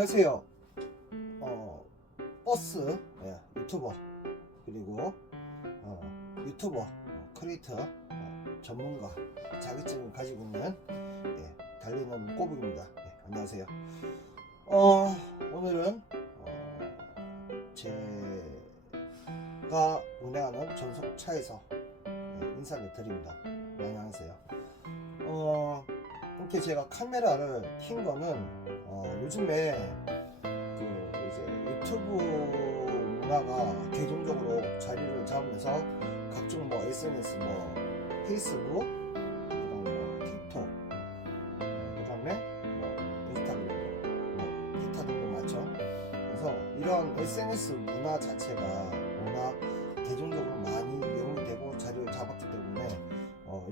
안녕하세요. 어, 버스 예, 유튜버 그리고 어, 유튜버 어, 크리에이터 어, 전문가 자격증을 가지고 있는 예, 달리는 꼬북입니다. 예, 안녕하세요. 어, 오늘은 어, 제가 운행하는 전속차에서 예, 인사를 드립니다. 네, 안녕하세요. 어, 이렇게 제가 카메라를 킨 거는 어, 요즘에 그 이제 유튜브 문화가 대중적으로 자리를 잡으면서 각종 뭐 SNS 뭐 페이스북 뭐 틱톡 어, 그다음에 뭐 인스타그램 뭐 기타 등등 많죠. 그래서 이런 SNS 문화 자체가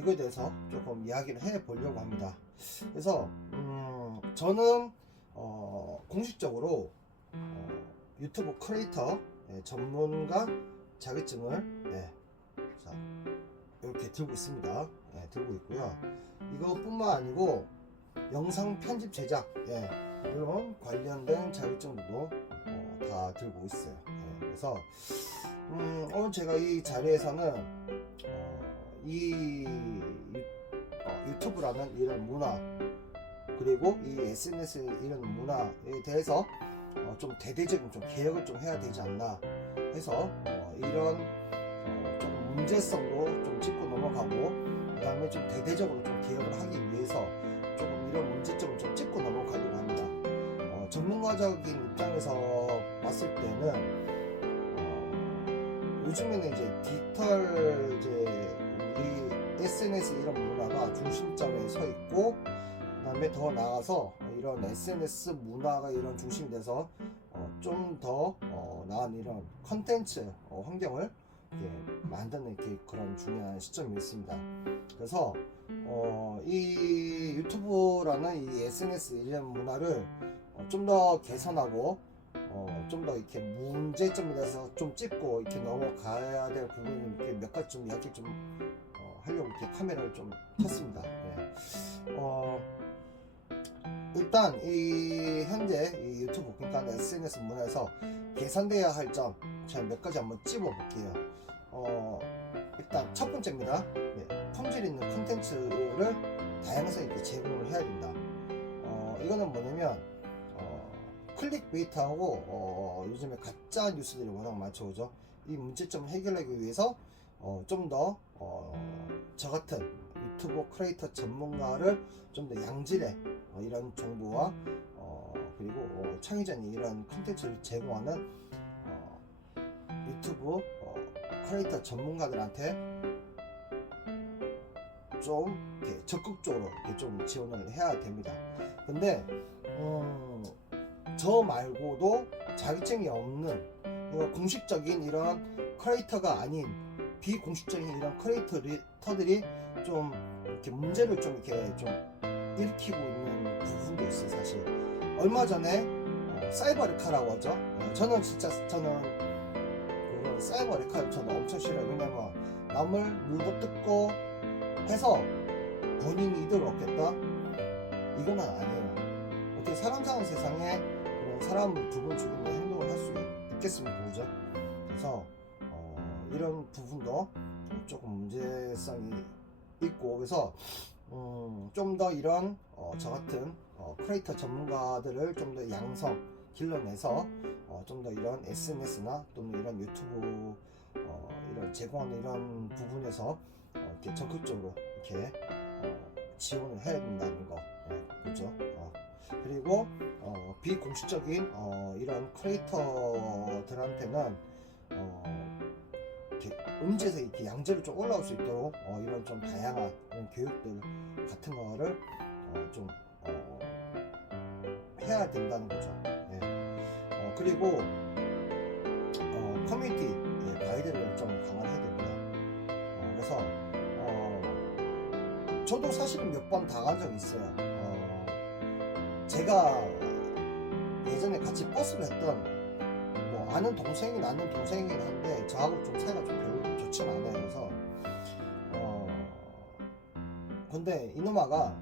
이거에 대해서 조금 이야기를 해 보려고 합니다. 그래서 음, 저는 어, 공식적으로 어, 유튜브 크리에이터 예, 전문가 자격증을 예, 자, 이렇게 들고 있습니다. 예, 들고 있고요. 이것뿐만 아니고 영상 편집 제작 예, 이런 관련된 자격증도 어, 다 들고 있어요. 예, 그래서 음, 오늘 제가 이 자리에서는 어, 이 유, 어, 유튜브라는 이런 문화 그리고 이 SNS 이런 문화에 대해서 어, 좀 대대적인 좀 개혁을 좀 해야 되지 않나 해서 어, 이런 어, 좀 문제성도 좀 짚고 넘어가고 그 다음에 좀 대대적으로 좀 개혁을 하기 위해서 조금 이런 문제점을 좀 짚고 넘어가려고 합니다. 어, 전문가적인 입장에서 봤을 때는 어, 요즘에는 이제 디지털 이제 SNS 이런 문화가 중심점에 서 있고 그다음에 더 나아가서 이런 SNS 문화가 이런 중심이 돼서 어, 좀더 어, 나은 이런 컨텐츠 어, 환경을 만드는 그런 중요한 시점이 있습니다. 그래서 어, 이 유튜브라는 이 SNS 이런 문화를 어, 좀더 개선하고 어, 좀 더 이렇게 문제점에 대해서 좀 짚고 이렇게 넘어가야 될 부분을 이렇게 몇 가지 좀 이야기 좀 어, 하려고 이렇게 카메라를 좀 켰습니다. 네. 어, 일단 이 현재 이 유튜브 그러니까 SNS 문화에서 개선돼야 할 점 제가 몇 가지 한번 찝어 볼게요. 어, 일단 첫 번째입니다. 네, 품질 있는 콘텐츠를 다양성 있게 제공을 해야 된다. 어, 이거는 뭐냐면 어, 클릭베이트하고 어, 요즘에 가짜 뉴스들이 워낙 많죠, 그죠? 이 문제점을 해결하기 위해서 어, 좀더 어, 저 같은 유튜버 크리에이터 전문가를 좀 더 양질의 어, 이런 정보와 어, 그리고 어, 창의적인 이런 콘텐츠를 제공하는 어, 유튜브 어, 크리에이터 전문가들한테 좀 이렇게 적극적으로 이렇게 좀 지원을 해야 됩니다. 근데 음, 저 말고도 자격증이 없는 공식적인 이런 크리에이터가 아닌 비공식적인 이런 크리에이터들이 좀 이렇게 문제를 좀 이렇게 좀 일으키고 있는 부분도 있어요 사실. 얼마 전에 어, 사이버 레카라고 하죠. 어, 저는 진짜 저는 그런 사이버 레카를 저는 엄청 싫어요. 왜냐면 남을 물고 뜯고 해서 본인이 이득을 얻겠다? 이건 아니에요. 어떻게 사람 사는 세상에 그런 사람을 두 번 죽이는 행동을 할 수 있겠습니까 그죠? 그래서 어, 이런 부분도 조금 문제성이 있고 그래서 음, 좀 더 이런 어, 저 같은 어, 크리에이터 전문가들을 좀 더 양성 길러내서 어, 좀 더 이런 SNS나 또는 이런 유튜브 어, 이런 제공하는 이런 부분에서 어, 이렇게 적극적으로 이렇게 어, 지원을 해야 된다는 거 예, 그죠? 어, 그리고 어, 비공식적인 어, 이런 크리에이터들한테는 음지에서 이렇게 양재로 좀 올라올 수 있도록 어, 이런 좀 다양한 이런 교육들 같은 거를 어, 좀 어, 해야 된다는 거죠. 예. 어, 그리고 어, 커뮤니티 예, 가이드를 좀 강화해야 됩니다. 어, 그래서 어, 저도 사실은 몇 번 당한 적이 있어요. 어, 제가 예전에 같이 버스를 했던 뭐 아는 동생이 아는 동생이긴 한데 저하고 좀 사이가 좀 별로 좋진 않아요. 그래서 어 근데 이놈아가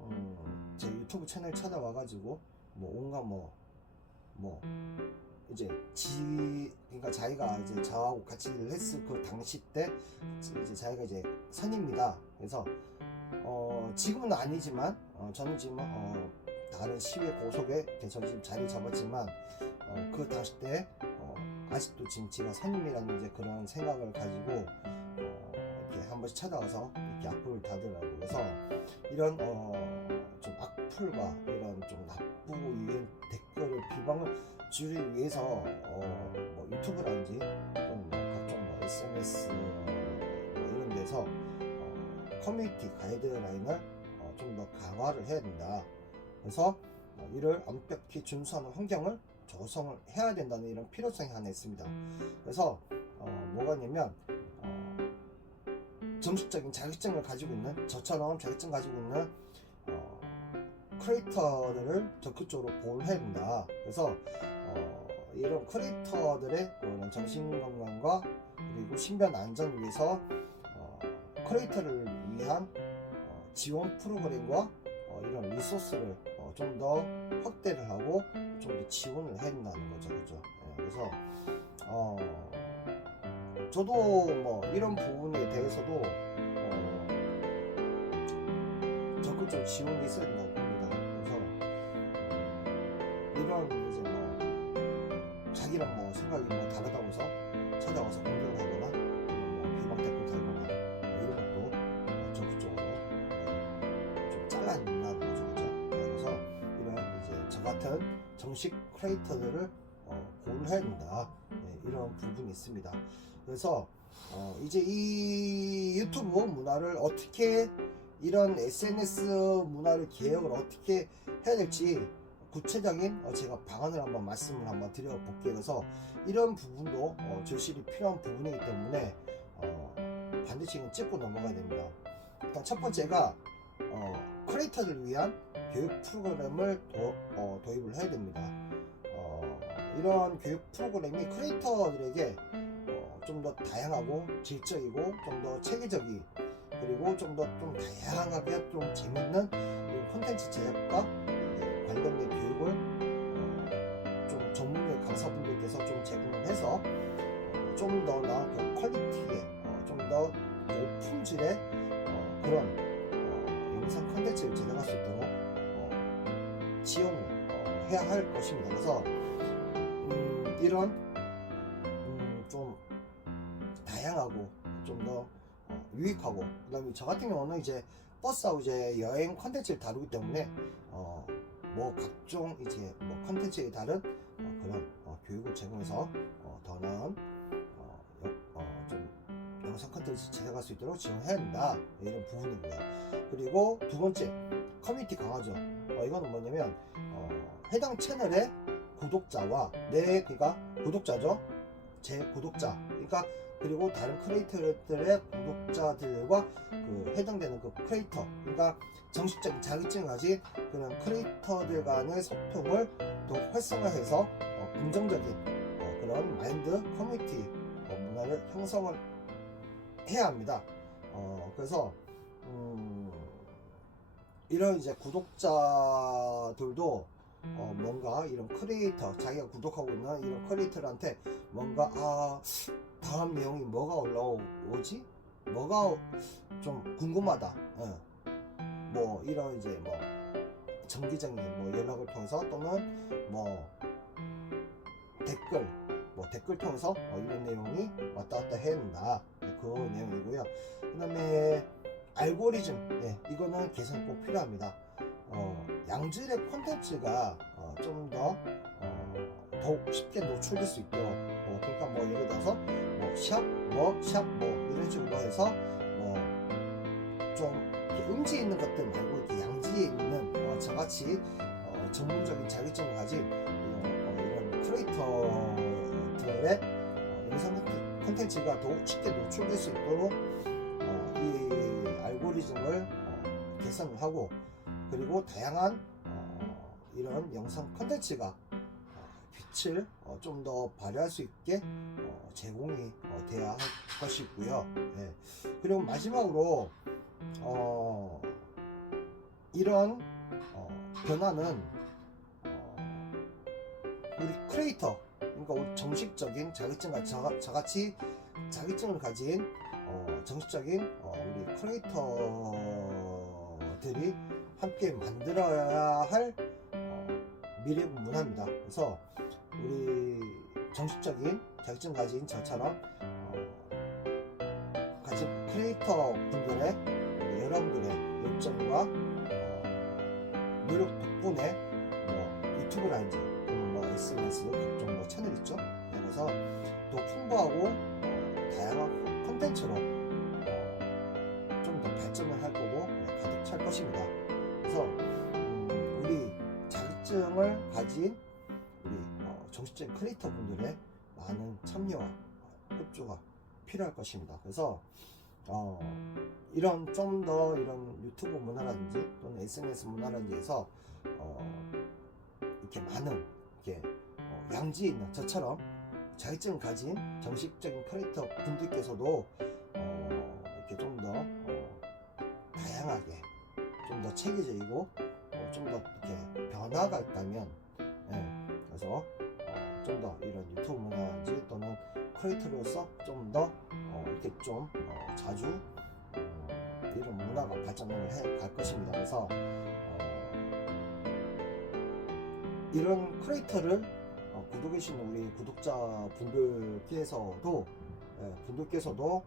음, 제 유튜브 채널 찾아와가지고 뭐 온갖 뭐뭐 이제 지 그러니까 자기가 이제 저하고 같이 일을 했을 그 당시 때 이제 자기가 이제 선입니다. 그래서 어 지금은 아니지만 어 저는 지금 어 다른 시외 고속에 저 지금 자리 잡았지만 어 그 당시 때어 아직도 제가 선임이라는 이제 그런 생각을 가지고 어 이렇게 한 번씩 찾아가서 이렇게 악플을 다더라고요. 그래서 이런 어 좀 악플과 이런 좀 나쁘고 유행 댓글을 비방을 줄이기 위해서 어 뭐 유튜브라든지 또는 뭐 각종 뭐 SNS 뭐 이런 데서 어 커뮤니티 가이드라인을 어 좀 더 강화를 해야 된다. 그래서 어 이를 완벽히 준수하는 환경을 조성을 해야 된다는 이런 필요성이 하나 있습니다. 그래서 어 뭐가 있냐면 어 정식적인 자격증을 가지고 있는 저처럼 자격증 가지고 있는 어, 크리에이터들을 적극적으로 보호를 해야 된다. 그래서 어, 이런 크리에이터들의 그런 정신 건강과 그리고 신변 안전을 위해서 어, 크리에이터를 위한 어, 지원 프로그램과 어, 이런 리소스를 어, 좀더 확대를 하고 좀더 지원을 해야 된다는 거죠. 그죠? 예, 그래서 어, 저도 뭐 이런 부분에 대해서도 어, 적극적으로 지원이 있어야 된다고 봅니다. 그래서 어, 이런 이제 뭐 자기랑 뭐 생각이 뭐 다르다고 같은 정식 크리에이터들을 어, 보호를 해야 된다. 네, 이런 부분이 있습니다. 그래서 어, 이제 이 유튜브 문화를 어떻게 이런 SNS 문화를 개혁을 어떻게 해야 될지 구체적인 어, 제가 방안을 한번 말씀을 한번 드려볼게요. 그래서 이런 부분도 어, 절실히 필요한 부분이기 때문에 어, 반드시 짚고 넘어가야 됩니다. 일단 첫 번째가 어, 크리에이터를 위한 교육 프로그램을 도, 어, 도입을 해야 됩니다. 어, 이런 교육 프로그램이 크리에이터들에게 어, 좀더 다양하고 질적이고 좀 더 체계적이 그리고 좀 더 좀 다양하게 좀 재밌는 콘텐츠 제작과 관련된 교육을 어, 좀 전문의 강사분들께서 좀 제공을 해서 어, 좀더 나은 그 퀄리티의 어, 좀더 고품질의 어, 그런 해야 할. 그래서 음, 이런 음, 좀 다양하고 좀더 어, 유익하고 그다음에 저 같은 경우는 이제 버스하고 이제 여행 컨텐츠를 다루기 때문에 어 뭐 각종 이제 뭐 컨텐츠에 다른 어, 그런 어, 교육을 제공해서 어, 더 나은 어, 여- 어, 좀 영상 컨텐츠 제작할 수 있도록 지원해야 된다 이런 부분이고요. 그리고 두 번째 커뮤니티 강화죠. 어, 이거는 뭐냐면 어, 해당 채널의 구독자와 내 그러니까 구독자죠. 제 구독자 그러니까 그리고 다른 크리에이터들의 구독자들과 그 해당되는 그 크리에이터 그러니까 정식적인 자격증을 가진 그런 크리에이터들 간의 소통을 더 활성화해서 어, 긍정적인 어, 그런 마인드 커뮤니티 어, 문화를 형성을 해야 합니다. 어, 그래서 음, 이런 이제 구독자들도 어, 뭔가 이런 크리에이터 자기가 구독하고 있는 이런 크리에이터한테 뭔가 아 다음 내용이 뭐가 올라오지? 뭐가 좀 궁금하다. 어. 뭐 이런 이제 뭐 정기적인 뭐 연락을 통해서 또는 뭐 댓글 뭐 댓글 통해서 어, 이런 내용이 왔다 갔다 해야 된다. 네, 그 내용이고요. 그 다음에 알고리즘 예, 이거는 개선 꼭 필요합니다. 어, 양질의 콘텐츠가 어, 좀더 어, 더욱 쉽게 노출될 수 있도록 뭐 그러니까 뭐 예를 들어서 뭐샵뭐샵뭐 이런 식으로 해서 뭐 좀 음지 있는 것들 말고 이렇게 양지에 있는 어, 저같이 어, 전문적인 자격증을 가진 이런, 어, 이런 크리에이터들의 어, 영상 콘텐- 콘텐츠가 더욱 쉽게 노출될 수 있도록 어, 이 알고리즘을 어, 개선을 하고 그리고 다양한 어, 이런 영상 콘텐츠가 어, 빛을 어, 좀더 발휘할 수 있게 어, 제공이 어, 돼야 할 것이고요. 네. 그리고 마지막으로 어, 이런 어, 변화는 어, 우리 크리에이터 그러니까 우리 정식적인 자격증 저같이 자격증을 가진 어, 정식적인 어, 우리 크리에이터들이 함께 만들어야 할 어, 미래 문화입니다. 그래서 우리 정식적인 자격증 가진 저처럼 어, 가진 크리에이터 분들의 여러분들의 열정과 어, 노력 덕분에 뭐 유튜브라든지 뭐 SNS 각종 뭐 채널 있죠. 네, 그래서 더 풍부하고 어, 다양한 콘텐츠로 어, 좀더 발전을 할 거고 네, 가득 찰 것입니다. 그래서 음, 우리 자격증을 가진 우리 어, 정식적인 크리에이터 분들의 많은 참여와 협조가 필요할 것입니다. 그래서 어, 이런 좀 더 이런 유튜브 문화라든지 또는 SNS 문화라든지에서 어, 이렇게 많은 이렇게 어, 양지 있는 저처럼 자격증을 가진 정식적인 크리에이터 분들께서도 어, 이렇게 좀더 어, 다양하게 좀 더 체계적이고 어, 좀더 이렇게 변화가 있다면 예, 그래서 어, 좀더 이런 유튜브 문화라든지 또는 크리에이터로서 좀 더 어, 이렇게 좀 어, 자주 어, 이런 문화가 발전을 해 갈 것입니다. 그래서 어, 이런 크리에이터를 어, 구독해 주시는 우리 구독자 분들께서도 예, 분들께서도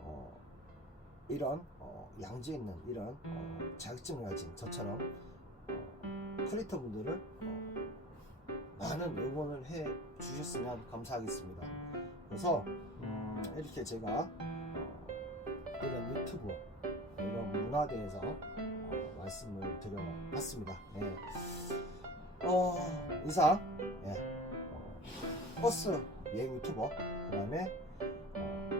어, 이런 어, 양지 있는 이런 어, 자격증을 가진 저처럼 어, 크리에이터 분들을 어, 많은 응원을 해 주셨으면 감사하겠습니다. 그래서 음, 이렇게 제가 어, 이런 유튜브 이런 문화에 대해서 어, 말씀을 드려봤습니다. 예. 어, 이상 예. 어, 버스 여행 유튜버 그 다음에 어,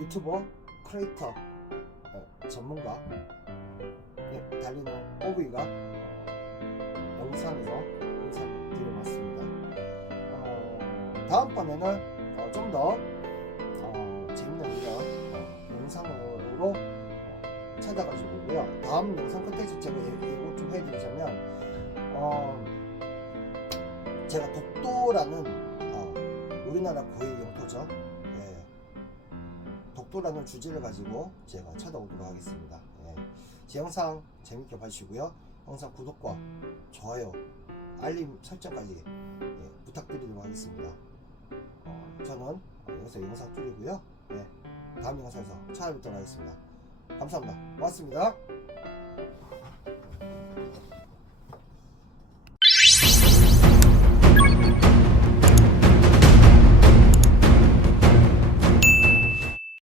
유튜버 크리에이터 어, 전문가 예, 달리는 어, 영상에서 인사를 드려봤습니다. 어, 다음번에는 어, 좀더 어, 재밌는 이런 어, 영상으로 어, 찾아가지고요. 다음 영상 컨텐츠 제가 예- 예고 좀 해드리자면 어, 제가 독도라는 어, 우리나라 고유 영토죠. 예. 독도라는 주제를 가지고 제가 찾아오도록 하겠습니다. 예. 제 영상 재밌게 봐주시고요. 항상 구독과 좋아요, 알림 설정까지 예, 부탁드리도록 하겠습니다. 어, 저는 어, 여기서 영상 줄이고요. 예, 다음 영상에서 찾아뵙도록 하겠습니다. 감사합니다. 고맙습니다.